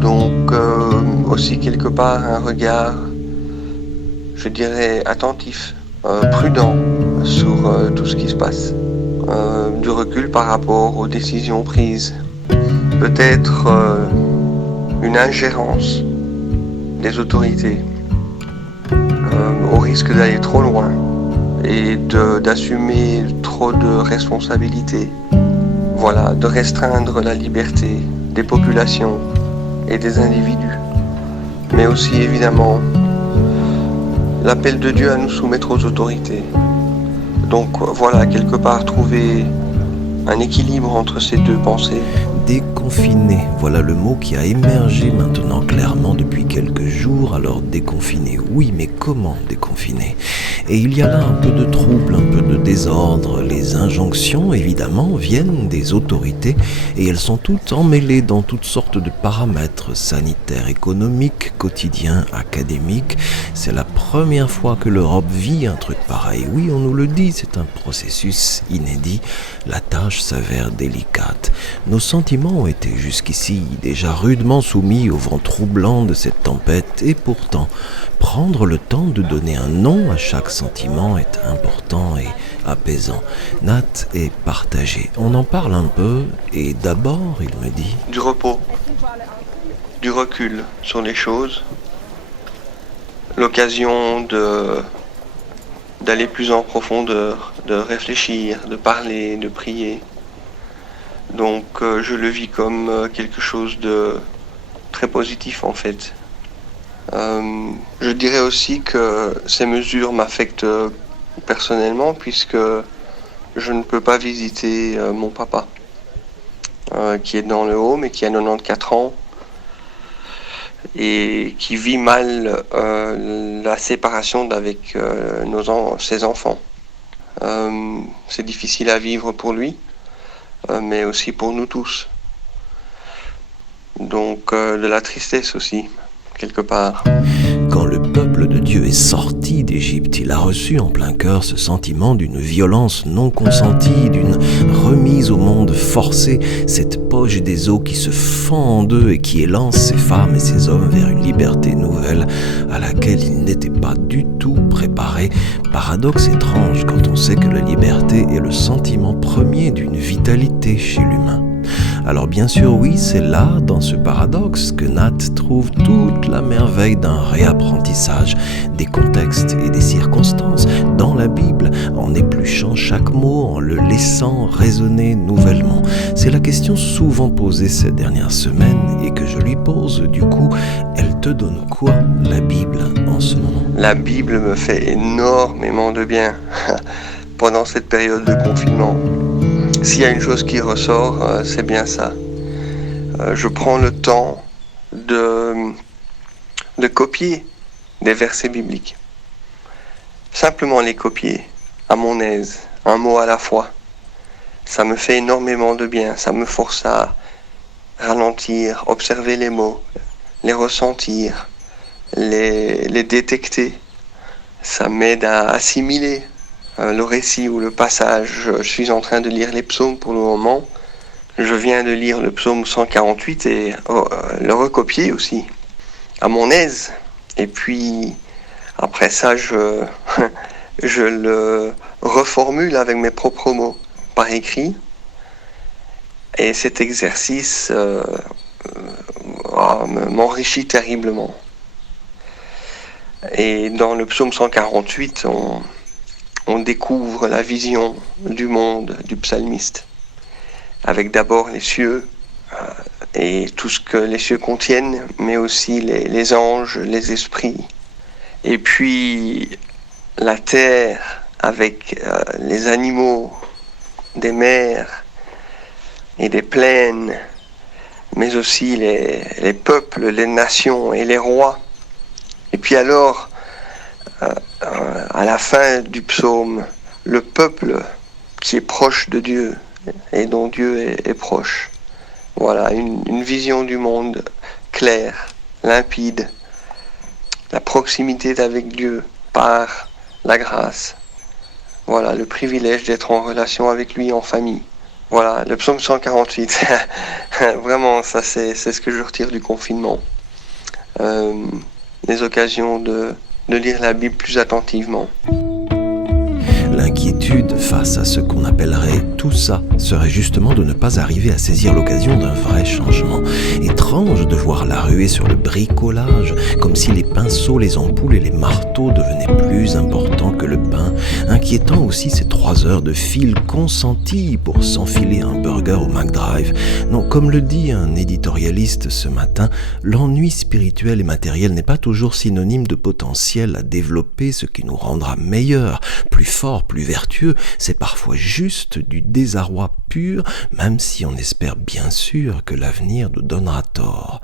Donc aussi quelque part un regard, je dirais, attentif, prudent sur tout ce qui se passe. Du recul par rapport aux décisions prises. Peut-être une ingérence des autorités au risque d'aller trop loin et d'assumer trop de responsabilités. Voilà, de restreindre la liberté des populations et des individus. Mais aussi évidemment l'appel de Dieu à nous soumettre aux autorités. Donc voilà, quelque part trouver un équilibre entre ces deux pensées. Déconfiner, voilà le mot qui a émergé maintenant clairement depuis quelques jours. Alors déconfiner, oui, mais comment déconfiner? Et il y a là un peu de trouble, un peu de désordre. Les injonctions, évidemment, viennent des autorités et elles sont toutes emmêlées dans toutes sortes de paramètres sanitaires, économiques, quotidiens, académiques. C'est la première fois que l'Europe vit un truc pareil. Oui, on nous le dit, c'est un processus inédit. La tâche s'avère délicate. Nos sentiments ont été jusqu'ici déjà rudement soumis au vent troublant de cette tempête et pourtant, prendre le temps de donner un nom à chaque sentiment est important et apaisant. Nat est partagé. On en parle un peu et d'abord, il me dit... Du repos, du recul sur les choses, l'occasion d'aller plus en profondeur, de réfléchir, de parler, de prier. Donc je le vis comme quelque chose de très positif en fait. Je dirais aussi que ces mesures m'affectent personnellement puisque je ne peux pas visiter mon papa qui est dans le haut mais qui a 94 ans et qui vit mal la séparation avec ses enfants. C'est difficile à vivre pour lui. Mais aussi pour nous tous. Donc de la tristesse aussi, quelque part. Quand le peuple de Dieu est sorti d'Égypte, il a reçu en plein cœur ce sentiment d'une violence non consentie, d'une remise au monde forcée, cette poche des eaux qui se fend en deux et qui élance ces femmes et ces hommes vers une liberté nouvelle à laquelle ils n'étaient pas du tout préparés. Paradoxe étrange quand on sait que la liberté est le sentiment premier d'une vitalité chez l'humain. Alors bien sûr, oui, c'est là, dans ce paradoxe, que Nat trouve toute la merveille d'un réapprentissage, des contextes et des circonstances dans la Bible, en épluchant chaque mot, en le laissant résonner nouvellement. C'est la question souvent posée ces dernières semaines et que je lui pose du coup. Elle te donne quoi, la Bible, en ce moment? La Bible me fait énormément de bien pendant cette période de confinement. S'il y a une chose qui ressort, c'est bien ça. Je prends le temps de copier des versets bibliques. Simplement les copier, à mon aise, un mot à la fois. Ça me fait énormément de bien, ça me force à ralentir, observer les mots, les ressentir, les détecter. Ça m'aide à assimiler le récit ou le passage. Je suis en train de lire les psaumes pour le moment. Je viens de lire le psaume 148 et le recopier aussi, à mon aise. Et puis, après ça, je le reformule avec mes propres mots, par écrit. Et cet exercice m'enrichit terriblement. Et dans le psaume 148, on découvre la vision du monde du psalmiste, avec d'abord les cieux et tout ce que les cieux contiennent, mais aussi les anges, les esprits, et puis la terre avec les animaux des mers et des plaines, mais aussi les peuples, les nations et les rois. Et puis alors, à la fin du psaume, le peuple qui est proche de Dieu et dont Dieu est proche. Voilà, une vision du monde claire, limpide, la proximité avec Dieu par la grâce. Voilà, le privilège d'être en relation avec lui en famille. Voilà, le psaume 148. Vraiment, ça c'est ce que je retire du confinement. Les occasions de lire la Bible plus attentivement. L'inquiétude face à ce qu'on appellerait tout ça serait justement de ne pas arriver à saisir l'occasion d'un vrai changement. Étrange de voir la ruée sur le bricolage, comme si les pinceaux, les ampoules et les marteaux devenaient plus importants que le pain. Inquiétant aussi ces 3 heures de fil consenti pour s'enfiler un burger au McDrive. Non, comme le dit un éditorialiste ce matin, l'ennui spirituel et matériel n'est pas toujours synonyme de potentiel à développer ce qui nous rendra meilleurs, plus forts, plus vertueux, c'est parfois juste du désarroi pur, même si on espère bien sûr que l'avenir nous donnera tort.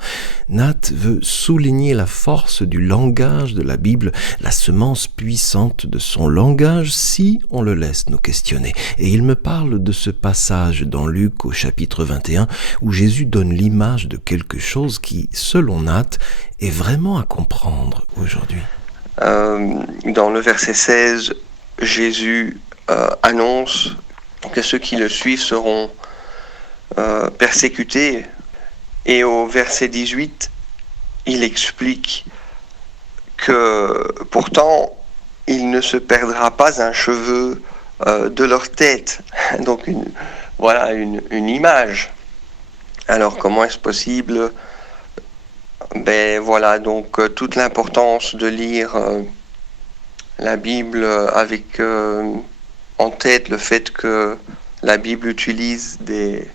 Nat veut souligner la force du langage de la Bible, la semence puissante de son langage si on le laisse nous questionner. Et il me parle de ce passage dans Luc au chapitre 21 où Jésus donne l'image de quelque chose qui, selon Nat, est vraiment à comprendre aujourd'hui. Dans le verset 16, Jésus annonce que ceux qui le suivent seront persécutés. Et au verset 18, il explique que pourtant, il ne se perdra pas un cheveu de leur tête. Donc voilà une image. Alors comment est-ce possible ? Ben voilà, donc toute l'importance de lire la Bible avec en tête le fait que la Bible utilise des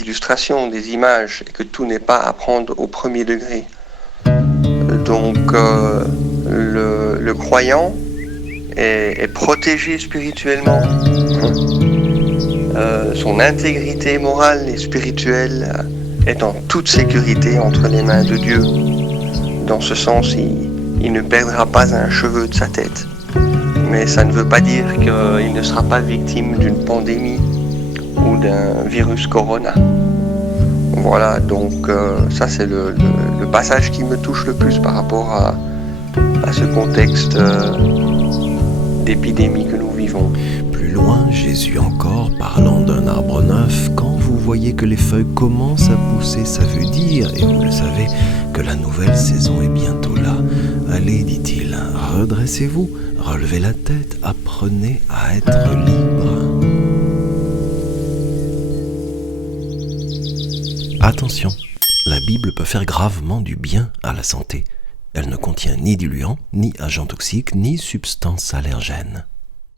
illustrations, des images, et que tout n'est pas à prendre au premier degré. Donc le croyant est protégé spirituellement. Son intégrité morale et spirituelle est en toute sécurité entre les mains de Dieu. Dans ce sens, il ne perdra pas un cheveu de sa tête. Mais ça ne veut pas dire qu'il ne sera pas victime d'une pandémie ou d'un virus corona. Voilà, donc ça c'est le passage qui me touche le plus par rapport à ce contexte d'épidémie que nous vivons. Plus loin, Jésus encore, parlant d'un arbre neuf, quand vous voyez que les feuilles commencent à pousser, ça veut dire, et vous le savez, que la nouvelle saison est bientôt là. Allez, dit-il, redressez-vous, relevez la tête, apprenez à être libre. Attention, la Bible peut faire gravement du bien à la santé. Elle ne contient ni diluants, ni agents toxiques, ni substances allergènes.